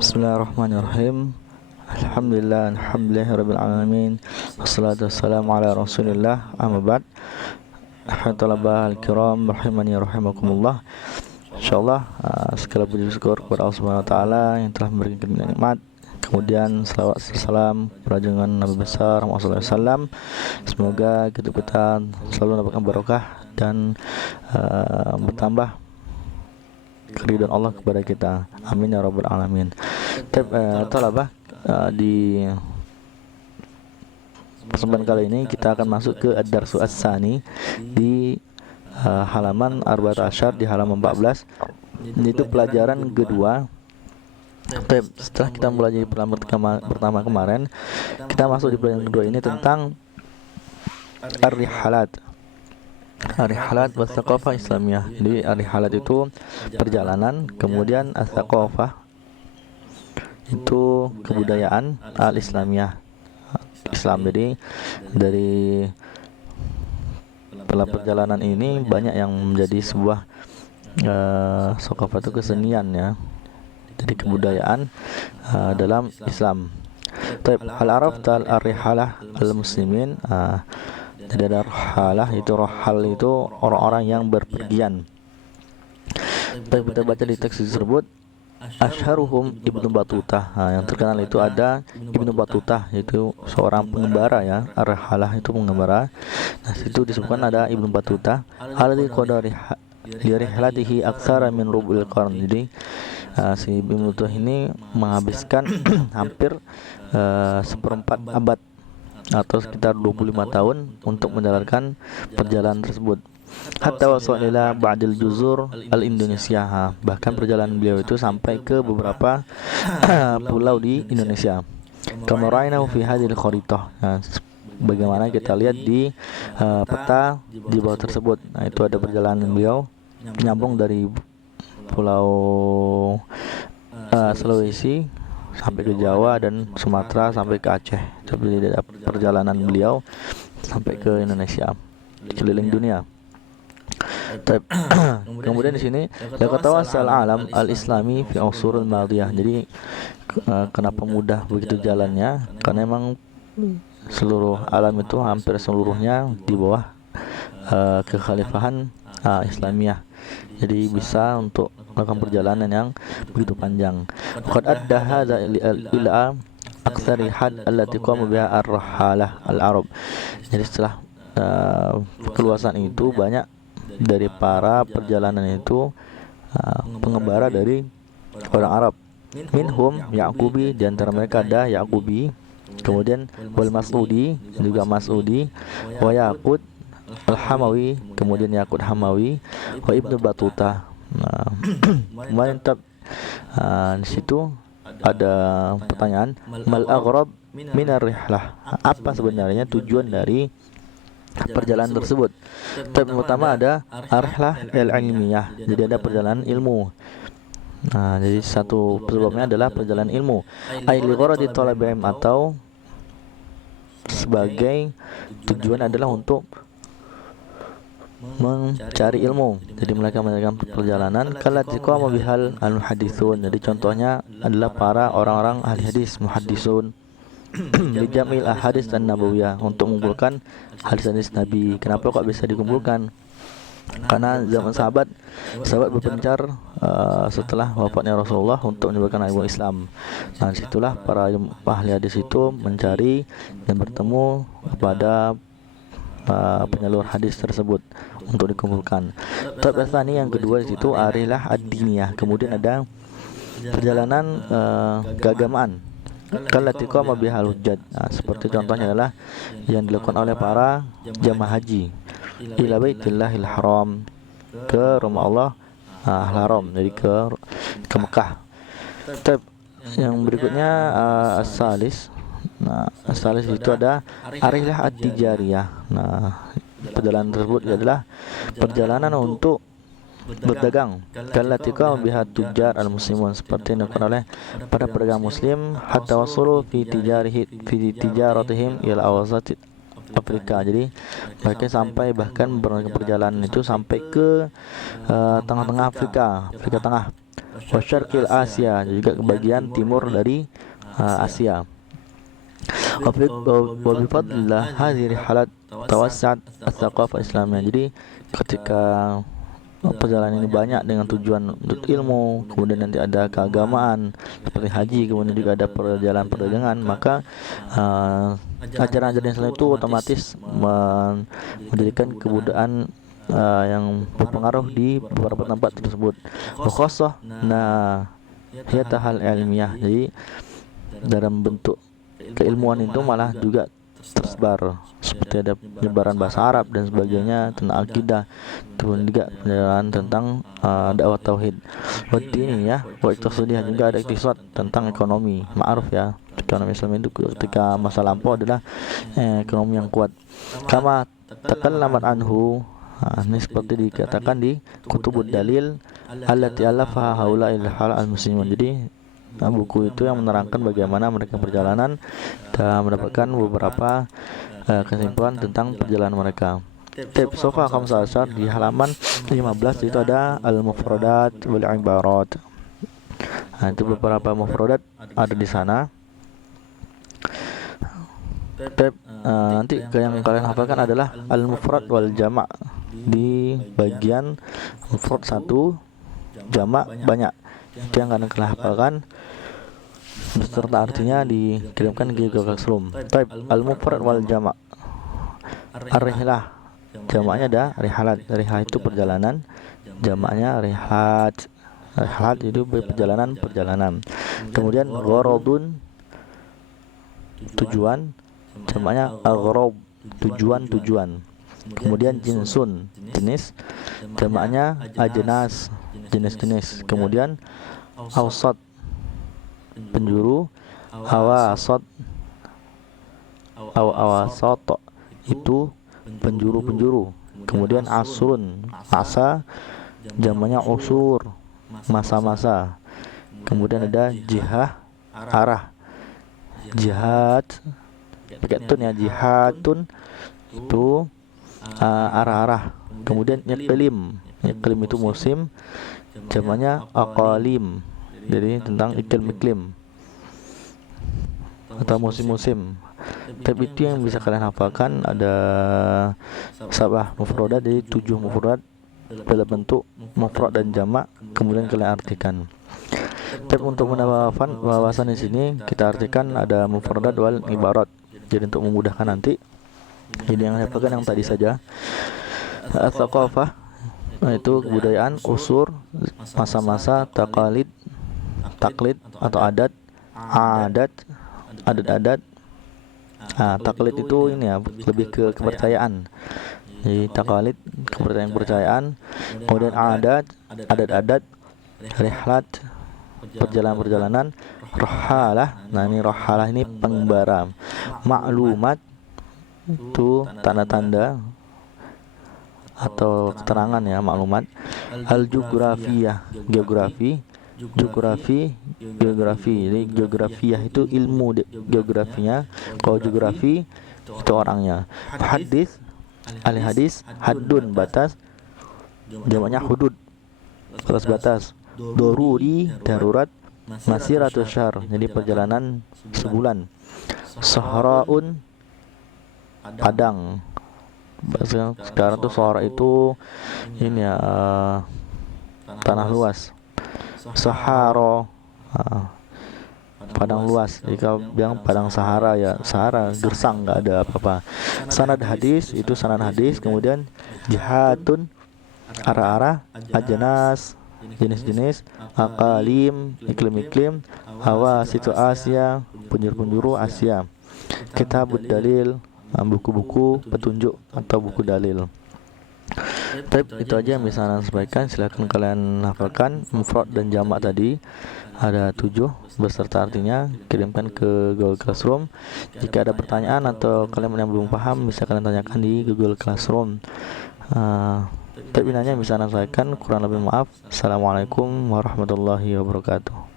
Bismillahirrahmanirrahim. Alhamdulillahirabbil alamin. Wassalatu wassalamu ala Rasulillah. Amma ba'd. Talabah al-kiram rahimani rahimakumullah. Insyaallah segala puji syukur kepada Allah Subhanahu wa taala yang telah memberikan kita nikmat. Kemudian salawat salam junjungan Nabi besar Muhammad SAW. Semoga kita selalu mendapatkan barokah dan bertambah keridhaan Allah kepada kita. Amin ya rabbal alamin. Talabah, di pertemuan kali ini kita akan masuk ke ad-darsu as-sani di halaman 14, di halaman 14. Itu pelajaran kedua. Setelah kita mulai pertama kemarin, kita masuk di pelajaran kedua ini tentang ar-rihalat was-thaqafah Islamiyah. Jadi ar-rihalat itu perjalanan, kemudian as-thaqafah itu kebudayaan al-Islamiyah, Islam. Jadi dari perjalanan ini banyak yang menjadi sebuah thaqafah itu kesenian ya. Jadi kebudayaan dalam Islam. Al-arafta al-rihalah al-muslimin. Jadi ada rohalah, itu rohal itu orang-orang yang berpergian. Kita baca di teks tersebut, Asyharuhum Ibnu Battuta. Yang terkenal itu ada Ibnu Battuta, yaitu seorang pengembara ya. Ar-rihalah itu pengembara. Nah, situ disebutkan ada Ibnu Battuta. Alladzi qadari li rihlatihi aktsara min rubu'il qarn. Jadi si Ibnu Battuta ini menghabiskan hampir seperempat abad atau sekitar 25 tahun untuk menjalankan perjalanan tersebut. Hatta wasal ila ba'dil juzur al-Indonesia. Bahkan perjalanan beliau itu sampai ke beberapa pulau di Indonesia. Kama ra'aynahu fi hadhil kharitah. Bagaimana kita lihat di peta di bawah tersebut. Nah, itu ada perjalanan beliau menyambung dari pulau Sulawesi sampai ke Jawa dan Sumatera sampai ke Aceh. Jadi ada perjalanan beliau sampai ke Indonesia, keliling dunia. Kemudian di sini yaqtawassal alam al-islami fi usuril madiyah. Jadi kenapa mudah begitu jalannya? Karena memang seluruh alam itu hampir seluruhnya di bawah kekhalifahan Islamiyah. Jadi bisa untuk melakukan perjalanan yang begitu panjang. Qad adda hadza ila aktsari had allati qama biha ar-rahalah al-arab. Jadi setelah keluasan itu banyak dari para perjalanan itu pengembara dari orang Arab. Minhum Yaqubi, di antara mereka ada Yaqubi, kemudian wal Mas'udi, juga Mas'udi, wa Yaqut al-Hamawi, kemudian Yaqut Hamawi, wa Ibnu Battuta. Nah, mantap. Di situ ada pertanyaan, mal aghrab minar rihlah. Apa sebenarnya tujuan dari perjalanan tersebut? Pertama ada ar-rihlah al-ilmiyah. Jadi ada perjalanan ilmu. Nah, jadi satu sebabnya adalah perjalanan ilmu. Ai li gharadi talabil ilm, atau sebagai tujuan adalah untuk mencari ilmu. Jadi mereka melakukan perjalanan kallati qama bihal al-muhadditsun. Jadi contohnya adalah para orang-orang ahli hadis, muhaddisun, li jamil ahadits dan nabawiyah, untuk mengumpulkan hadis-hadis Nabi. Kenapa kok bisa dikumpulkan? Karena zaman sahabat berpencar setelah wafatnya Rasulullah untuk menyebarkan agama Islam. Nah, disitulah para ahli hadis itu mencari dan bertemu kepada penyalur hadis tersebut untuk dikumpulkan. Ini yang kedua di situ arilah ad-diniyah. Kemudian ada perjalanan keagamaan. Kallati qama bihal hujjaj. Nah, seperti contohnya adalah yang dilakukan oleh para jamaah haji ila baitillahil haram, ke rumah Allah al-haram, jadi ke Mekah. Yang berikutnya as-salis. Nah, as-salis itu ada arilah at-tijariyah. Nah, perjalanan tersebut adalah perjalanan untuk berdagang. Kallati qama biha tujar al-muslimun, seperti yang dilakukan oleh para pedagang muslim hatta wasulu fi tijaratihim ila awsat Afrika. Jadi mereka sampai bahkan perjalanan itu sampai ke tengah-tengah Afrika Tengah. wa syarqil Asia, juga ke bagian timur dari Asia. Wa bi fadlillah hadhihi rihalat tawassat ats-tsaqafah Islamiyah. Jadi ketika perjalanan ini banyak dengan tujuan untuk ilmu, kemudian nanti ada keagamaan seperti haji, kemudian juga ada perjalanan, maka ajaran-ajaran Islam itu otomatis menjadikan kebudayaan yang berpengaruh di beberapa tempat tersebut. Mukhassah, hiya tahal ilmiah. Jadi dalam bentuk keilmuan itu malah juga tersebar, seperti ada penyebaran bahasa Arab dan sebagainya tentang akidah, kemudian juga penjelasan tentang dakwah tauhid. Waktu ini ya, waktu sedih juga ada iktisad tentang ekonomi, ma'ruf ya. Ekonomi Islam itu ketika masa lampau adalah ekonomi yang kuat. Kama takallamat anhu, ini seperti dikatakan di Kutubud Dalil allati alafaha haula'il hal al-muslimun. Jadi buku itu yang menerangkan bagaimana mereka perjalanan dan mendapatkan beberapa kesimpulan tentang perjalanan mereka. Tab Sofa Khamsa Asyar di halaman 15 itu ada al-mufradat wal ibarat. Itu beberapa mufradat ada di sana. Tab nanti yang kalian hafalkan adalah al-mufrad wal jama'. Di bagian mufrad satu, jama' banyak. Itu yang kalian hafalkan beserta artinya dikirimkan ke Google Classroom. Type al-mufrad wal jama'. Ar-rihlah, jamaknya ada rihalat. Rihlah itu perjalanan, jamaknya rihat. Rihat itu perjalanan. Kemudian gharadun, tujuan, jamaknya aghrab, tujuan. Kemudian jinsun, jenis, jamaknya ajnas, jenis-jenis. Kemudian awsat, penjuru, awasat, awasat itu penjuru. Kemudian asrun, asa, jamaknya usur, masa-masa. Kemudian ada jihah, arah, jihad, pakai tun ya, jihadun itu arah-arah. Kemudian iklim itu musim, jamaknya aqalim, jadi tentang iklim atau musim-musim. Tapi itu yang bisa kalian hafalkan, ada sabah mufradat, jadi 7 mufrad dalam bentuk mufrad dan jamak, kemudian kalian artikan. Tapi untuk menambah wawasan di sini kita artikan ada mufradat wal ibarat. Jadi untuk memudahkan nanti, ini yang hafalkan yang tadi saja. Tsaqafah, itu kebudayaan, usur, masa-masa, taklid atau adat. Taklid itu ini ya, lebih ke kepercayaan. Jadi taklid kepercayaan. Kemudian adat, rihlat, perjalanan. Rohalah, ini rohalah ini pengembara. Maklumat itu tanda-tanda atau keterangan ya, maklumat. Al-jugrafiyah, geografi. Jadi geografiyah itu ilmu geografinya. Kalau geografi itu orangnya. Hadis, ahli hadis, haddun batas, jamaknya hudud, batas. Doruri, darurat. Masiratus syahr, jadi perjalanan sebulan. Sahraun, padang. Sekarang tuh sahara itu ini ya, tanah luas. Sahara, padang luas. Jika bilang padang Sahara ya Sahara, gersang, nggak ada apa-apa. Sanad hadis itu sanad hadis. Kemudian jihatun, arah-arah, ajnas, jenis-jenis, aqalim, iklim, hawa situ Asia, penjuru Asia. Kitabud dalil, buku-buku petunjuk atau buku dalil. Itu aja yang bisa saya sampaikan. Silakan kalian hafalkan mufrad dan jamak tadi, ada 7 beserta artinya. Kirimkan ke Google Classroom. Jika ada pertanyaan atau kalian yang belum paham, bisa kalian tanyakan di Google Classroom. Tapi nanya bisa saya sampaikan, kurang lebih maaf. Assalamualaikum warahmatullahi wabarakatuh.